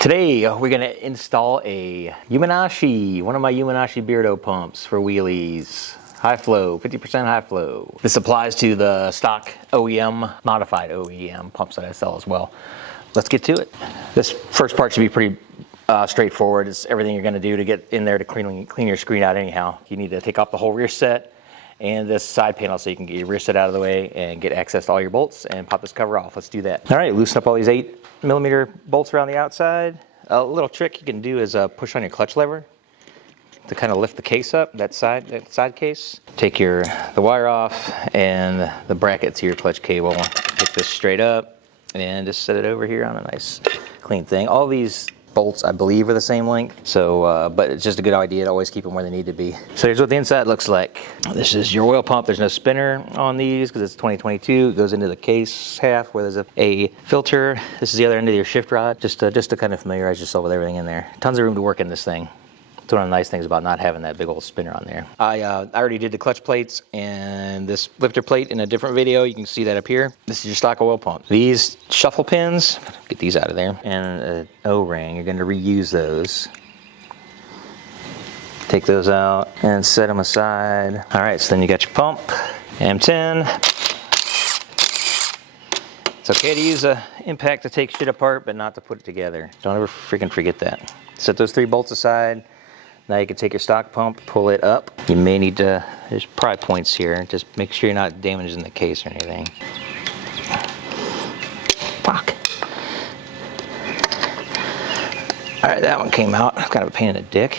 Today we're going to install a Yamanashi, one of my Yamanashi Beardo pumps for wheelies. High flow, 50% high flow. This applies to the stock OEM, modified OEM pumps that I sell as well. Let's get to it. This first part should be pretty straightforward. It's everything you're going to do to get in there to clean your screen out anyhow. You need to take off the whole rear set and this side panel so you can get your rear set out of the way and get access to all your bolts and pop this cover off. Let's do that. All right, loosen up all these 8mm bolts around the outside. A little trick you can do is push on your clutch lever to kind of lift the case up, that side case. Take the wire off and the bracket to your clutch cable. Pick this straight up and just set it over here on a nice clean thing. All these bolts, I believe, are the same length, so but it's just a good idea to always keep them where they need to be. So here's what the inside looks like. This is your oil pump. There's no spinner on these because it's 2022. It goes into the case half where there's a filter. This is the other end of your shift rod, just to kind of familiarize yourself with everything in there. Tons of room to work in this thing. It's one of the nice things about not having that big old spinner on there. I already did the clutch plates and this lifter plate in a different video. You can see that up here. This is your stock oil pump. These shuffle pins, get these out of there, and an O-ring. You're going to reuse those. Take those out and set them aside. All right, so then you got your pump, M10. It's okay to use an impact to take shit apart, but not to put it together. Don't ever freaking forget that. Set those 3 bolts aside. Now you can take your stock pump, pull it up. You may need to, there's pry points here. Just make sure you're not damaging the case or anything. Fuck. All right, that one came out. Kind of a pain in the dick.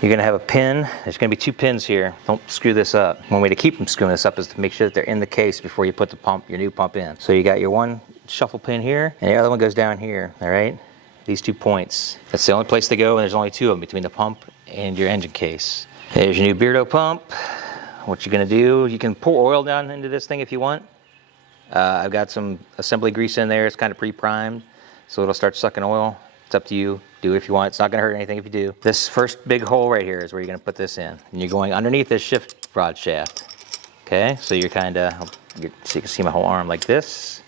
You're gonna have a pin. There's gonna be 2 pins here. Don't screw this up. One way to keep from screwing this up is to make sure that they're in the case before you put the pump, your new pump in. So you got your one shuffle pin here, and the other one goes down here, all right? These 2 points. That's the only place to go, and there's only 2 of them between the pump and your engine case. There's your new Beardo pump. What you're gonna do, you can pour oil down into this thing if you want. I've got some assembly grease in there. It's kind of pre-primed, so it'll start sucking oil. It's up to you. Do it if you want. It's not gonna hurt anything if you do. This first big hole right here is where you're gonna put this in. And you're going underneath this shift rod shaft. Okay, so you're kinda, so you can see my whole arm like this.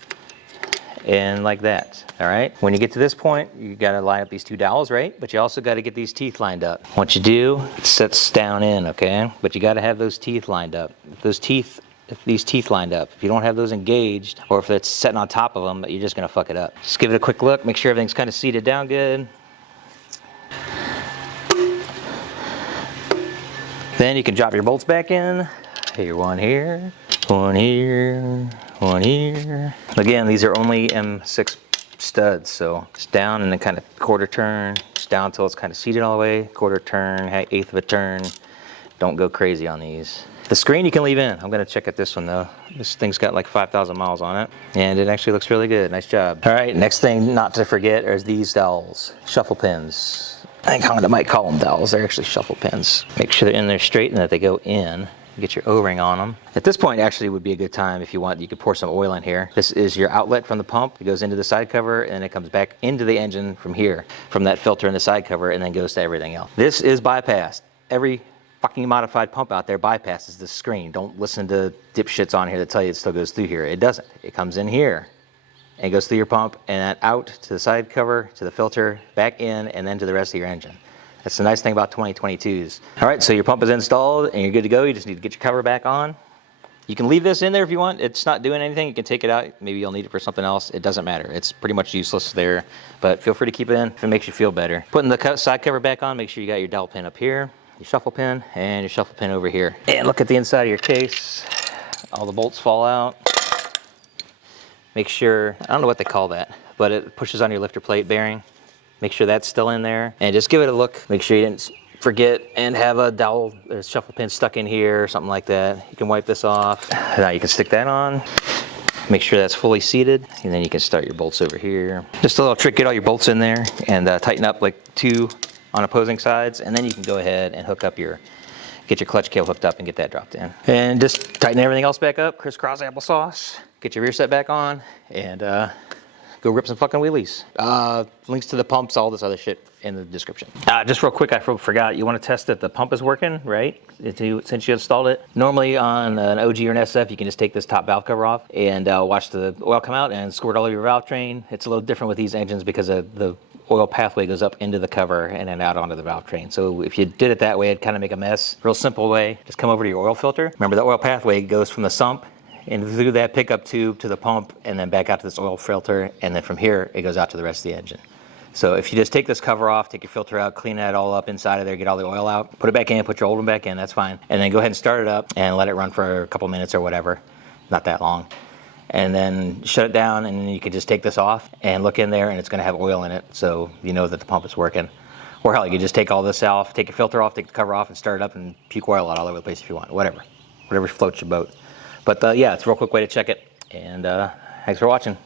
And like that, all right? When you get to this point, you gotta line up these 2 dowels, right? But you also gotta get these teeth lined up. Once you do, it sets down in, okay? But you gotta have those teeth lined up. If these teeth lined up, if you don't have those engaged, or if it's sitting on top of them, you're just gonna fuck it up. Just give it a quick look, make sure everything's kind of seated down good. Then you can drop your bolts back in. Here, one here, one here, one here. Again, these are only M6 studs, so it's down and then kind of quarter turn. It's down until it's kind of seated all the way. Quarter turn, 1/8 of a turn. Don't go crazy on these. The screen you can leave in. I'm gonna check out this one though. This thing's got like 5,000 miles on it, and it actually looks really good. Nice job. All right, next thing not to forget is these dowels, shuffle pins. I think Honda might call them dowels. They're actually shuffle pins. Make sure they're in there straight and that they go in. Get your O-ring on them. At this point actually would be a good time if you want, you could pour some oil in here. This is your outlet from the pump. It goes into the side cover and it comes back into the engine from here, from that filter in the side cover, and then goes to everything else. This is bypassed. Every fucking modified pump out there bypasses this screen. Don't listen to dipshits on here that tell you it still goes through here. It doesn't. It comes in here and goes through your pump and then out to the side cover, to the filter, back in, and then to the rest of your engine. That's the nice thing about 2022s. All right, so your pump is installed and you're good to go. You just need to get your cover back on. You can leave this in there if you want. It's not doing anything. You can take it out. Maybe you'll need it for something else. It doesn't matter. It's pretty much useless there, but feel free to keep it in if it makes you feel better. Putting the side cover back on, make sure you got your dowel pin up here, your shuffle pin, and your shuffle pin over here. And look at the inside of your case. All the bolts fall out. Make sure, I don't know what they call that, but it pushes on your lifter plate bearing. Make sure that's still in there and just give it a look. Make sure you didn't forget and have a dowel or shuffle pin stuck in here or something like that. You can wipe this off. Now you can stick that on. Make sure that's fully seated, and then you can start your bolts over here. Just a little trick, get all your bolts in there and tighten up like 2 on opposing sides, and then you can go ahead and hook up get your clutch cable hooked up and get that dropped in. And just tighten everything else back up, crisscross applesauce. Get your rear set back on, and go rip some fucking wheelies. Links to the pumps, all this other shit in the description. Just real quick, I forgot, you want to test that the pump is working, right? Since you installed it. Normally on an OG or an SF, you can just take this top valve cover off and watch the oil come out and squirt all over your valve train. It's a little different with these engines because the oil pathway goes up into the cover and then out onto the valve train. So if you did it that way, it'd kind of make a mess. Real simple way, just come over to your oil filter. Remember, the oil pathway goes from the sump and through that pickup tube to the pump and then back out to this oil filter, and then from here it goes out to the rest of the engine. So if you just take this cover off, take your filter out, clean that all up inside of there, get all the oil out, put it back in, put your old one back in, that's fine. And then go ahead and start it up and let it run for a couple minutes or whatever, not that long. And then shut it down, and then you can just take this off and look in there, and it's gonna have oil in it, so you know that the pump is working. Or hell, you can just take all this off, take your filter off, take the cover off, and start it up and puke oil out all over the place if you want, whatever floats your boat. But yeah, it's a real quick way to check it, and thanks for watching.